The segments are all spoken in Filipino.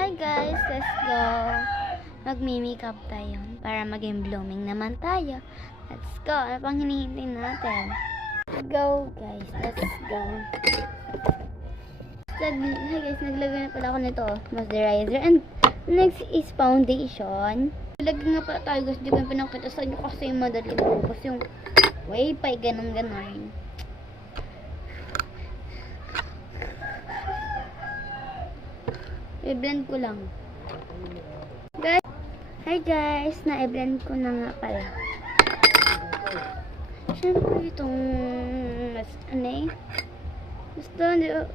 Hi guys, let's go. Magmi-makeup tayo para maging blooming naman tayo. Let's go. Ano pang hinihintay natin? Let's go guys, let's go. Hi guys, naglagay na pala ako nito, moisturizer. And next is foundation. Naglagay nga pala tayo guys, hindi ko yung pinakita sa inyo kasi madali maubos yung waypay, ganun-ganon. I-blend ko lang. Guys, hi guys, na-blend ko na nga pala. Siyempre itong ano eh. Gusto, ayan,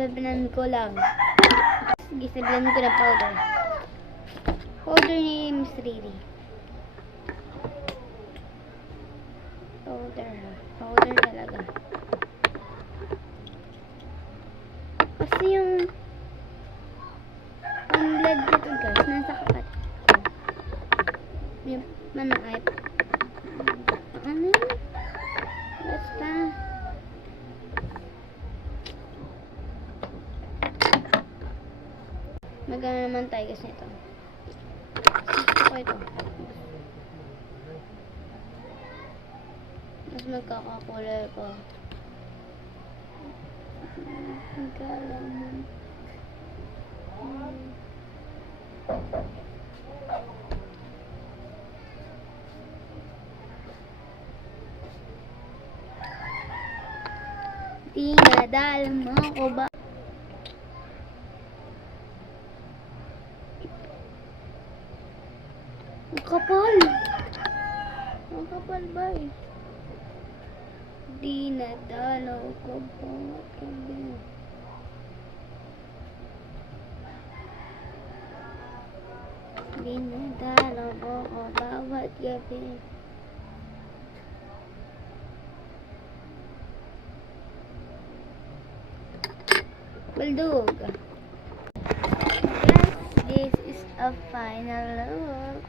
i-blend ko lang. Sige, i-blend ko na powder. Powder ni Miss Riri. Powder talaga. Kasi yung blend dito guys, nasa kapat ko. Yung manakit. Ano yun? Basta. Magana naman tayo guys nito. Gusto ko ito. Mas magkakakulay ko. Magkalaman. Dinadal mo ko ba? Makapal. Makapal ba eh? Dinadalaw ko bawat gabi. Dinadalaw mo ko bawat gabi. Baldog. Yes, this is a final look.